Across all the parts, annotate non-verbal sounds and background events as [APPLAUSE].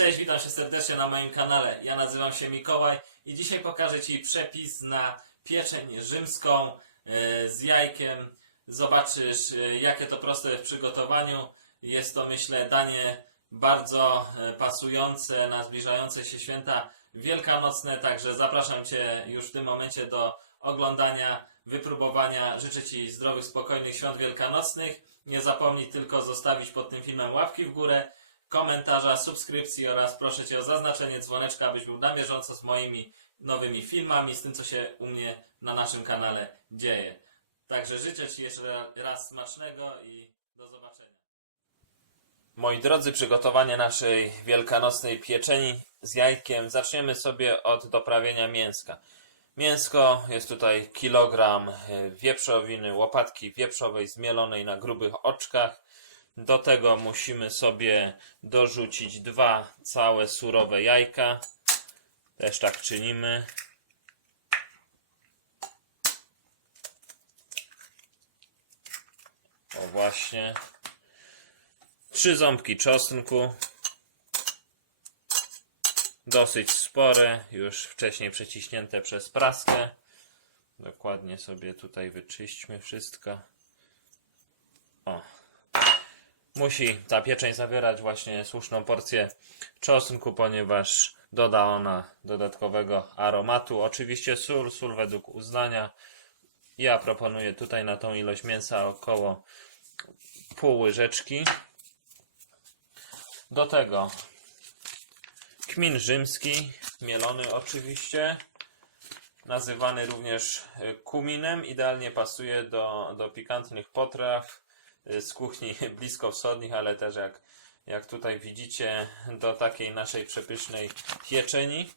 Cześć, witam się serdecznie na moim kanale. Ja nazywam się Mikołaj i dzisiaj pokażę Ci przepis na pieczeń rzymską e, z jajkiem. Zobaczysz, e, jakie to proste w przygotowaniu. Jest to, myślę, danie bardzo e, pasujące na zbliżające się święta wielkanocne. Także zapraszam Cię już w tym momencie do oglądania, wypróbowania. Życzę Ci zdrowych, spokojnych świąt wielkanocnych. Nie zapomnij tylko zostawić pod tym filmem łapki w górę komentarza, subskrypcji oraz proszę Cię o zaznaczenie dzwoneczka, abyś był na bieżąco z moimi nowymi filmami, z tym co się u mnie na naszym kanale dzieje. Także życzę Ci jeszcze raz smacznego i do zobaczenia. Moi drodzy, przygotowanie naszej wielkanocnej pieczeni z jajkiem. Zaczniemy sobie od doprawienia mięska. Mięsko jest tutaj kilogram wieprzowiny, łopatki wieprzowej zmielonej na grubych oczkach. Do tego musimy sobie dorzucić dwa całe surowe jajka. Też tak czynimy. O właśnie. Trzy ząbki czosnku. Dosyć spore, już wcześniej przeciśnięte przez praskę. Dokładnie sobie tutaj wyczyśćmy wszystko. O, musi ta pieczeń zawierać właśnie słuszną porcję czosnku, ponieważ doda ona dodatkowego aromatu. Oczywiście sól, sól według uznania. Ja proponuję tutaj na tą ilość mięsa około pół łyżeczki. Do tego kmin rzymski, mielony oczywiście, nazywany również y, kuminem. Idealnie pasuje do, do pikantnych potraw z kuchni [LAUGHS] bliskowschodnich, ale też jak, jak tutaj widzicie, do takiej naszej przepysznej pieczeni.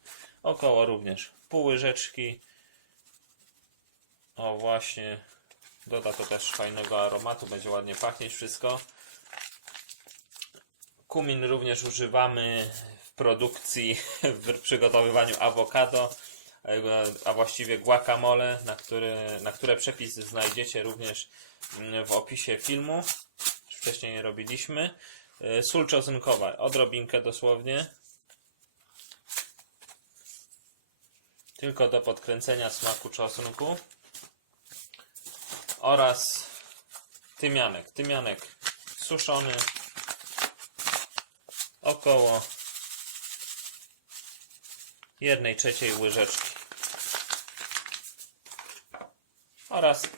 Około również pół łyżeczki. O właśnie, doda to też fajnego aromatu, będzie ładnie pachnieć wszystko. Kumin również używamy w produkcji, [LAUGHS] w przygotowywaniu awokado, a właściwie guacamole, na, który, na które przepis znajdziecie również mm, w opisie filmu. Wcześniej robiliśmy. Y, Sól czosnkowa, odrobinkę dosłownie. Tylko do podkręcenia smaku czosnku. Oraz tymianek. Tymianek suszony około jednej trzeciej łyżeczki oraz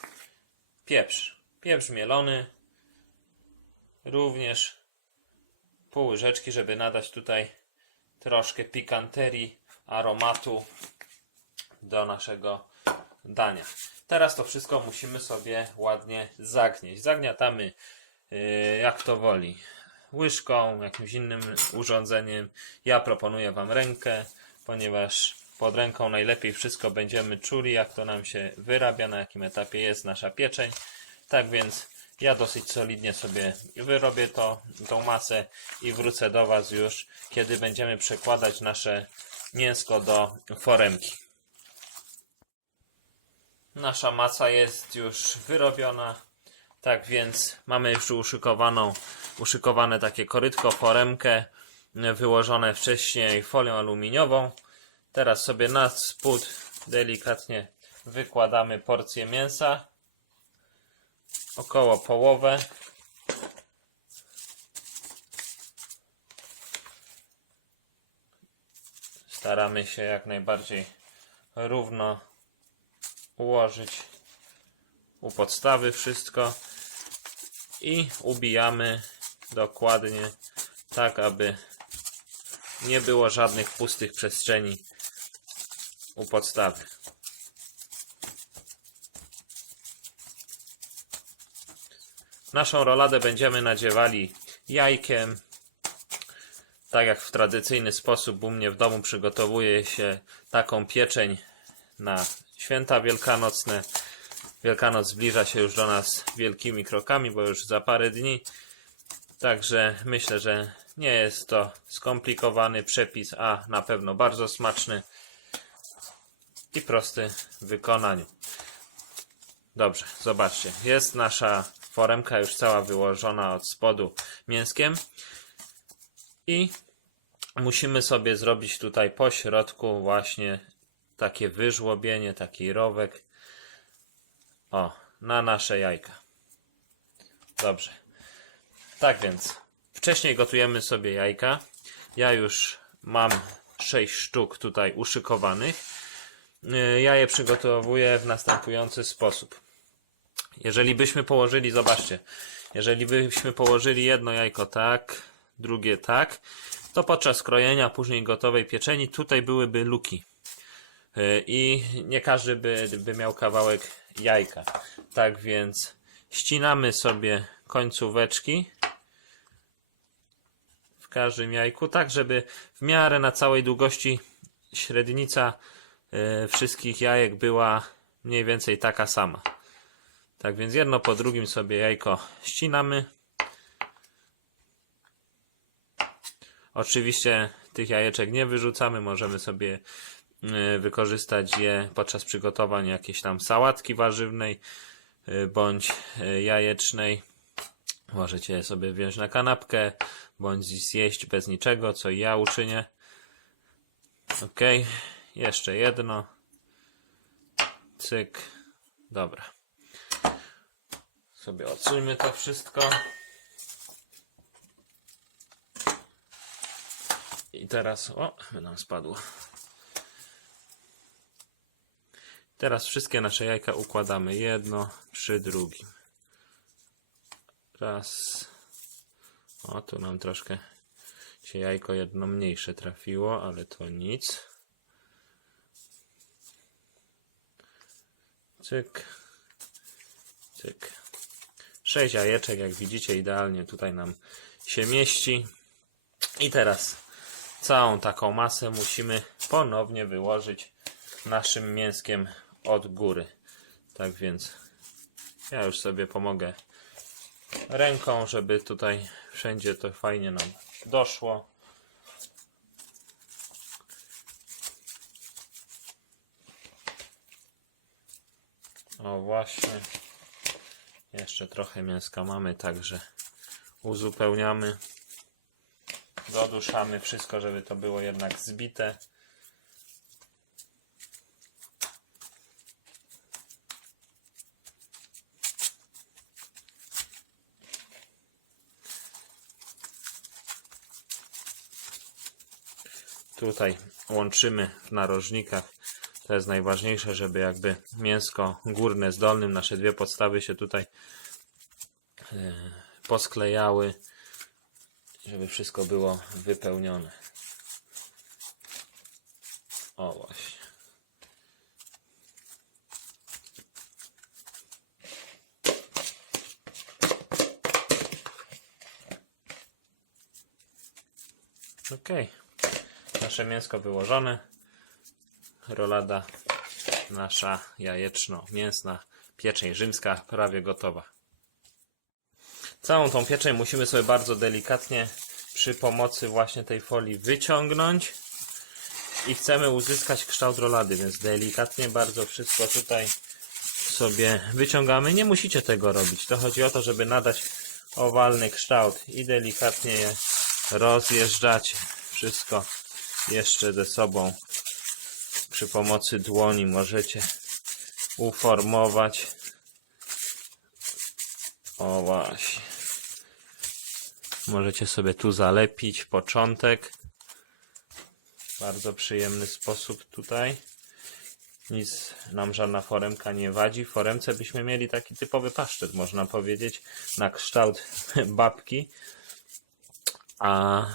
pieprz. Pieprz mielony również pół łyżeczki, żeby nadać tutaj troszkę pikanterii, aromatu do naszego dania. Teraz to wszystko musimy sobie ładnie zagnieść. Zagniatamy yy, jak to woli łyżką, jakimś innym urządzeniem. Ja proponuję Wam rękę, ponieważ pod ręką najlepiej wszystko będziemy czuli, jak to nam się wyrabia, na jakim etapie jest nasza pieczeń. Tak więc ja dosyć solidnie sobie wyrobię to, tą masę i wrócę do Was już, kiedy będziemy przekładać nasze mięsko do foremki. Nasza masa jest już wyrobiona. Tak więc mamy już uszykowaną, uszykowane takie korytko, foremkę, wyłożone wcześniej folią aluminiową. Teraz sobie na spód delikatnie wykładamy porcję mięsa. Około połowę. Staramy się jak najbardziej równo ułożyć u podstawy wszystko i ubijamy dokładnie tak, aby nie było żadnych pustych przestrzeni u podstawy. Naszą roladę będziemy nadziewali jajkiem. Tak jak w tradycyjny sposób u mnie w domu przygotowuje się taką pieczeń na święta wielkanocne. Wielkanoc zbliża się już do nas wielkimi krokami, bo już za parę dni. Także myślę, że nie jest to skomplikowany przepis, a na pewno bardzo smaczny i prosty w wykonaniu. Dobrze, zobaczcie. Jest nasza foremka już cała wyłożona od spodu mięskiem. I musimy sobie zrobić tutaj po środku właśnie takie wyżłobienie, taki rowek. O, na nasze jajka. Dobrze. Tak więc, wcześniej gotujemy sobie jajka. Ja już mam 6 sztuk tutaj uszykowanych. Y, Ja je przygotowuję w następujący sposób. Jeżeli byśmy położyli, zobaczcie, jeżeli byśmy położyli jedno jajko tak, drugie tak, to podczas krojenia później gotowej pieczeni tutaj byłyby luki. Y, I nie każdy by, by miał kawałek jajka. Tak więc ścinamy sobie końcóweczki w każdym jajku, tak żeby w miarę na całej długości średnica wszystkich jajek była mniej więcej taka sama. Tak więc jedno po drugim sobie jajko ścinamy. Oczywiście tych jajeczek nie wyrzucamy, możemy sobie y, wykorzystać je podczas przygotowań jakiejś tam sałatki warzywnej y, bądź jajecznej. Możecie je sobie wziąć na kanapkę bądź zjeść bez niczego, co ja uczynię. Ok, jeszcze jedno. Cyk. Dobra. Sobie odsuńmy to wszystko. I teraz, o, nam spadło. Teraz wszystkie nasze jajka układamy jedno przy drugim. Raz. O, tu nam troszkę się jajko jedno mniejsze trafiło, ale to nic. Cyk. Cyk. Sześć jajeczek, jak widzicie, idealnie tutaj nam się mieści. I teraz całą taką masę musimy ponownie wyłożyć naszym mięskiem od góry. Tak więc ja już sobie pomogę ręką, żeby tutaj wszędzie to fajnie nam doszło. O właśnie. Jeszcze trochę mięska mamy, także uzupełniamy. Doduszamy wszystko, żeby to było jednak zbite. Tutaj łączymy w narożnikach. To jest najważniejsze, żeby jakby mięsko górne z dolnym, nasze dwie podstawy się tutaj e, posklejały, żeby wszystko było wypełnione. O właśnie. Ok. Nasze mięsko wyłożone. Rolada nasza jajeczno-mięsna pieczeń rzymska prawie gotowa. Całą tą pieczeń musimy sobie bardzo delikatnie przy pomocy właśnie tej folii wyciągnąć i chcemy uzyskać kształt rolady, więc delikatnie bardzo wszystko tutaj sobie wyciągamy. Nie musicie tego robić. To chodzi o to, żeby nadać owalny kształt i delikatnie je rozjeżdżacie. Wszystko jeszcze ze sobą przy pomocy dłoni możecie uformować. O właśnie. Możecie sobie tu zalepić początek. Bardzo przyjemny sposób tutaj. Nic nam żadna foremka nie wadzi. W foremce byśmy mieli taki typowy pasztet, można powiedzieć, na kształt [LAUGHS] babki. A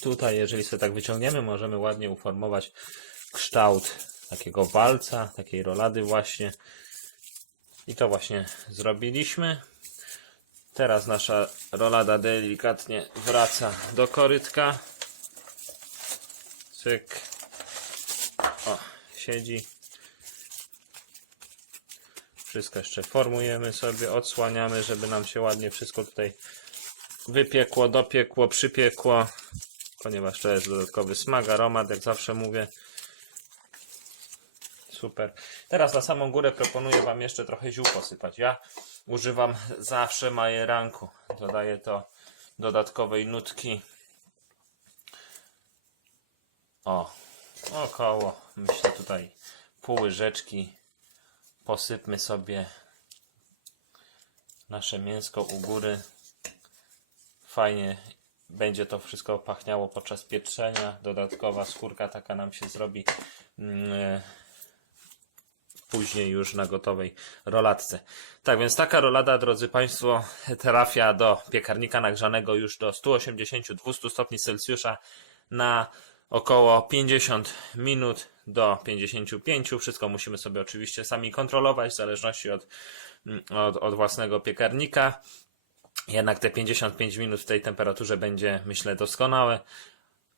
tutaj, jeżeli sobie tak wyciągniemy, możemy ładnie uformować kształt takiego walca, takiej rolady właśnie. I to właśnie zrobiliśmy. Teraz nasza rolada delikatnie wraca do korytka. Cyk. O, siedzi. Wszystko jeszcze formujemy sobie, odsłaniamy, żeby nam się ładnie wszystko tutaj wypiekło, dopiekło, przypiekło. Ponieważ to jest dodatkowy smak, aromat, jak zawsze mówię. Super. Teraz na samą górę proponuję Wam jeszcze trochę ziół posypać. Ja używam zawsze majeranku. Dodaję to dodatkowej nutki. O, około, myślę tutaj pół łyżeczki. Posypmy sobie nasze mięsko u góry. Fajnie będzie to wszystko pachniało podczas pieczenia. Dodatkowa skórka taka nam się zrobi mm, później już na gotowej rolatce. Tak więc taka rolada, drodzy Państwo, trafia do piekarnika nagrzanego już do 180-200 stopni Celsjusza na około 50 minut do 55. Wszystko musimy sobie oczywiście sami kontrolować w zależności od, mm, od, od własnego piekarnika. Jednak te 55 minut w tej temperaturze będzie, myślę, doskonałe.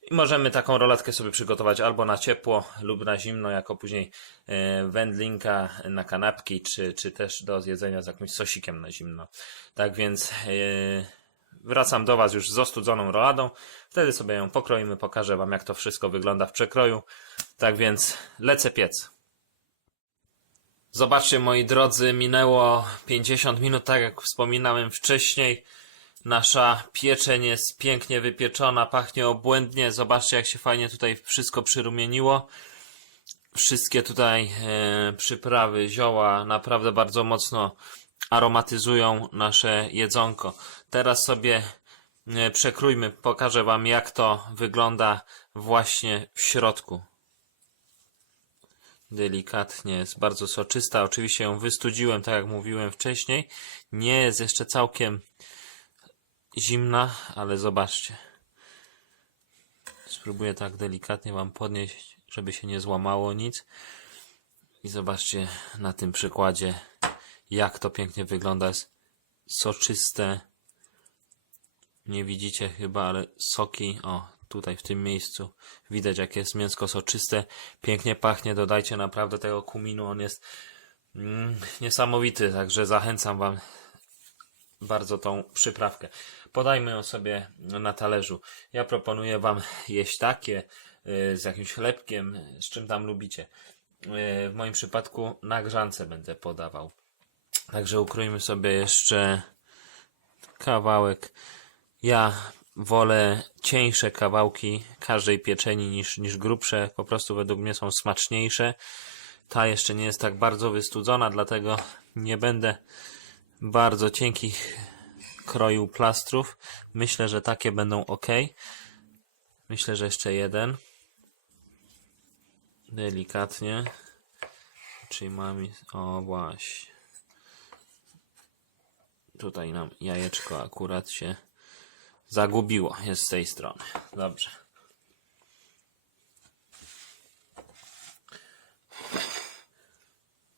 I możemy taką rolatkę sobie przygotować albo na ciepło lub na zimno, jako później e, wędlinka na kanapki, czy, czy też do zjedzenia z jakimś sosikiem na zimno. Tak więc e, wracam do Was już z ostudzoną roladą. Wtedy sobie ją pokroimy, pokażę Wam jak to wszystko wygląda w przekroju. Tak więc lecę piec. Zobaczcie moi drodzy, minęło 50 minut, tak jak wspominałem wcześniej. Nasza pieczeń jest pięknie wypieczona, pachnie obłędnie. Zobaczcie, jak się fajnie tutaj wszystko przyrumieniło. Wszystkie tutaj e, przyprawy, zioła naprawdę bardzo mocno aromatyzują nasze jedzonko. Teraz sobie e, przekrójmy, pokażę Wam, jak to wygląda właśnie w środku. Delikatnie, jest bardzo soczysta. Oczywiście ją wystudziłem, tak jak mówiłem wcześniej. Nie jest jeszcze całkiem zimna, ale zobaczcie. Spróbuję tak delikatnie Wam podnieść, żeby się nie złamało nic. I zobaczcie na tym przykładzie, jak to pięknie wygląda. Jest soczyste. Nie widzicie chyba, ale soki, o, tutaj w tym miejscu widać, jak jest mięsko soczyste. Pięknie pachnie, dodajcie naprawdę tego kuminu, on jest mm, niesamowity, także zachęcam Wam bardzo tą przyprawkę. Podajmy ją sobie na talerzu. Ja proponuję Wam jeść takie y, z jakimś chlebkiem, z czym tam lubicie. Y, W moim przypadku na grzance będę podawał. Także ukrójmy sobie jeszcze kawałek. Ja wolę cieńsze kawałki każdej pieczeni niż, niż grubsze. Po prostu według mnie są smaczniejsze. Ta jeszcze nie jest tak bardzo wystudzona, dlatego nie będę bardzo cienkich kroił plastrów. Myślę, że takie będą ok. Myślę, że jeszcze jeden. Delikatnie. Czyli mamy. O, właśnie. Tutaj nam jajeczko akurat się zagubiło. Jest z tej strony. Dobrze.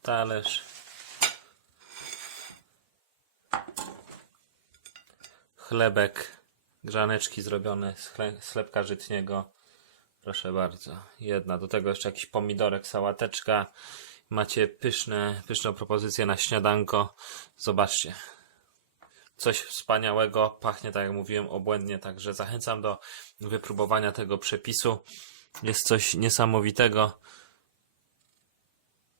Talerz. Chlebek. Grzaneczki zrobione z chle- chlebka żytniego. Proszę bardzo. Jedna. Do tego jeszcze jakiś pomidorek, sałateczka. Macie pyszne, pyszną propozycję na śniadanko. Zobaczcie. Coś wspaniałego. Pachnie, tak jak mówiłem, obłędnie. Także zachęcam do wypróbowania tego przepisu. Jest coś niesamowitego.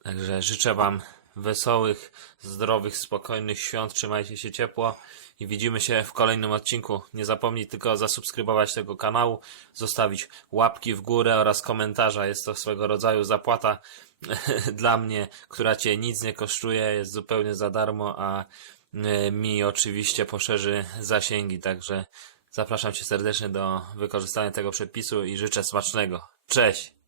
Także życzę Wam wesołych, zdrowych, spokojnych świąt. Trzymajcie się ciepło i widzimy się w kolejnym odcinku. Nie zapomnij tylko zasubskrybować tego kanału, zostawić łapki w górę oraz komentarza. Jest to swego rodzaju zapłata [LAUGHS] dla mnie, która Cię nic nie kosztuje, jest zupełnie za darmo, a e, mi oczywiście poszerzy zasięgi. Także zapraszam Cię serdecznie do wykorzystania tego przepisu i życzę smacznego. Cześć!